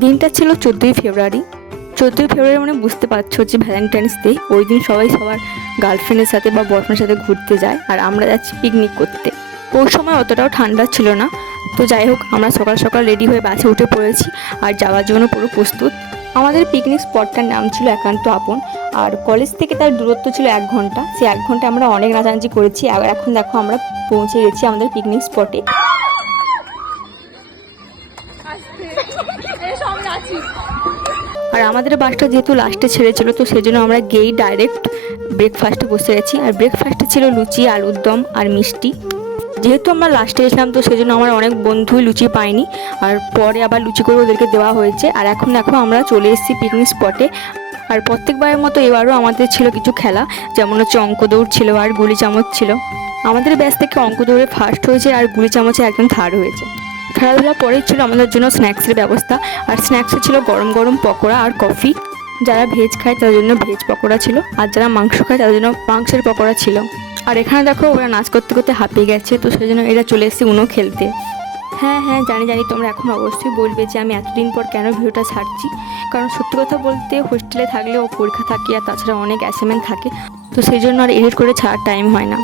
দিনটা ছিল 14ই ফেব্রুয়ারি। 14ই ফেব্রুয়ারি মানে বুঝতে পারছো যে ভ্যালেন্টাইন্স ডে। ওই দিন সবাই সবার গার্লফ্রেন্ডের সাথে বা বয়ফ্রেন্ডের সাথে ঘুরতে যায়, আর আমরা যাচ্ছি পিকনিক করতে। ওই সময় অতটাও ঠান্ডা ছিল না। তো যাই হোক, আমরা সকাল সকাল রেডি হয়ে বাসে উঠে পড়েছি আর যাওয়ার জন্য পুরো প্রস্তুত। আমাদের পিকনিক স্পটটার নাম ছিল একান্ত আপন, আর কলেজ থেকে তার দূরত্ব ছিল 1 ঘন্টা। সেই 1 ঘন্টা আমরা অনেক নাচানাচি করেছি, আর এখন দেখো আমরা পৌঁছে গেছি আমাদের পিকনিক স্পটে। আর আমাদের বাসটা যেহেতু লাস্টে ছেড়েছিল, তো সেই জন্য আমরা গিয়েই ডাইরেক্ট ব্রেকফাস্টে বসে গেছি। আর ব্রেকফাস্টে ছিল লুচি, আলুর দম আর মিষ্টি। যেহেতু আমরা লাস্টে এসেছিলাম, তো সেই জন্য আমার অনেক বন্ধুই লুচি পায়নি, আর পরে আবার লুচি করে ওদেরকে দেওয়া হয়েছে। আর এখন দেখো আমরা চলে এসেছি পিকনিক স্পটে। আর প্রত্যেকবারের মতো এবারও আমাদের ছিল কিছু খেলা, যেমন হচ্ছে অঙ্ক দৌড় ছিল আর গুলি চামচ ছিল। আমাদের ব্যাচ থেকে অঙ্ক দৌড়ে ফার্স্ট হয়েছে, আর গুলি চামচে একজন থার্ড হয়েছে। খেলাধুলা পরেই ছিল আমাদের জন্য স্ন্যাক্সের ব্যবস্থা, আর স্ন্যাক্সে ছিল গরম গরম পকোড়া আর কফি। যারা ভেজ খায় তাদের জন্য ভেজ পকোড়া ছিল, আর যারা মাংস খায় তাদের জন্য মাংসের পকোড়া ছিল। আর এখানে দেখো ওরা নাচ করতে করতে হাঁপিয়ে গেছে, তো সেই জন্য এরা চলে এসেছে উনো খেলতে। হ্যাঁ হ্যাঁ, জানি জানি, তোমরা এখন অবশ্যই বলবে যে আমি এতদিন পর কেন ভিডিওটা ছাড়ছি। কারণ সত্যি কথা বলতে হোস্টেলে থাকলেও পরীক্ষা থাকে, আর তাছাড়া অনেক অ্যাসাইনমেন্ট থাকে, তো সেই জন্য আর এডিট করে ছাড়ার টাইম হয় না।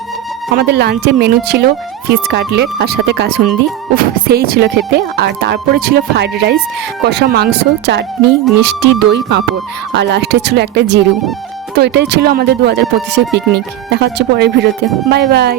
আমাদের লাঞ্চে মেনু ছিল ফিশ কাটলেট আর সাথে কাসুন্দি, উফ সেই ছিল খেতে। আর তারপরে ছিল ফ্রাইড রাইস, কষা মাংস, চাটনি, মিষ্টি, দই, পাঁপড়, আর লাস্টে ছিল একটা জিরু। তো এটাই ছিল আমাদের 2025-এর পিকনিক। দেখা হচ্ছে পরের ভিডিওতে। Bye bye.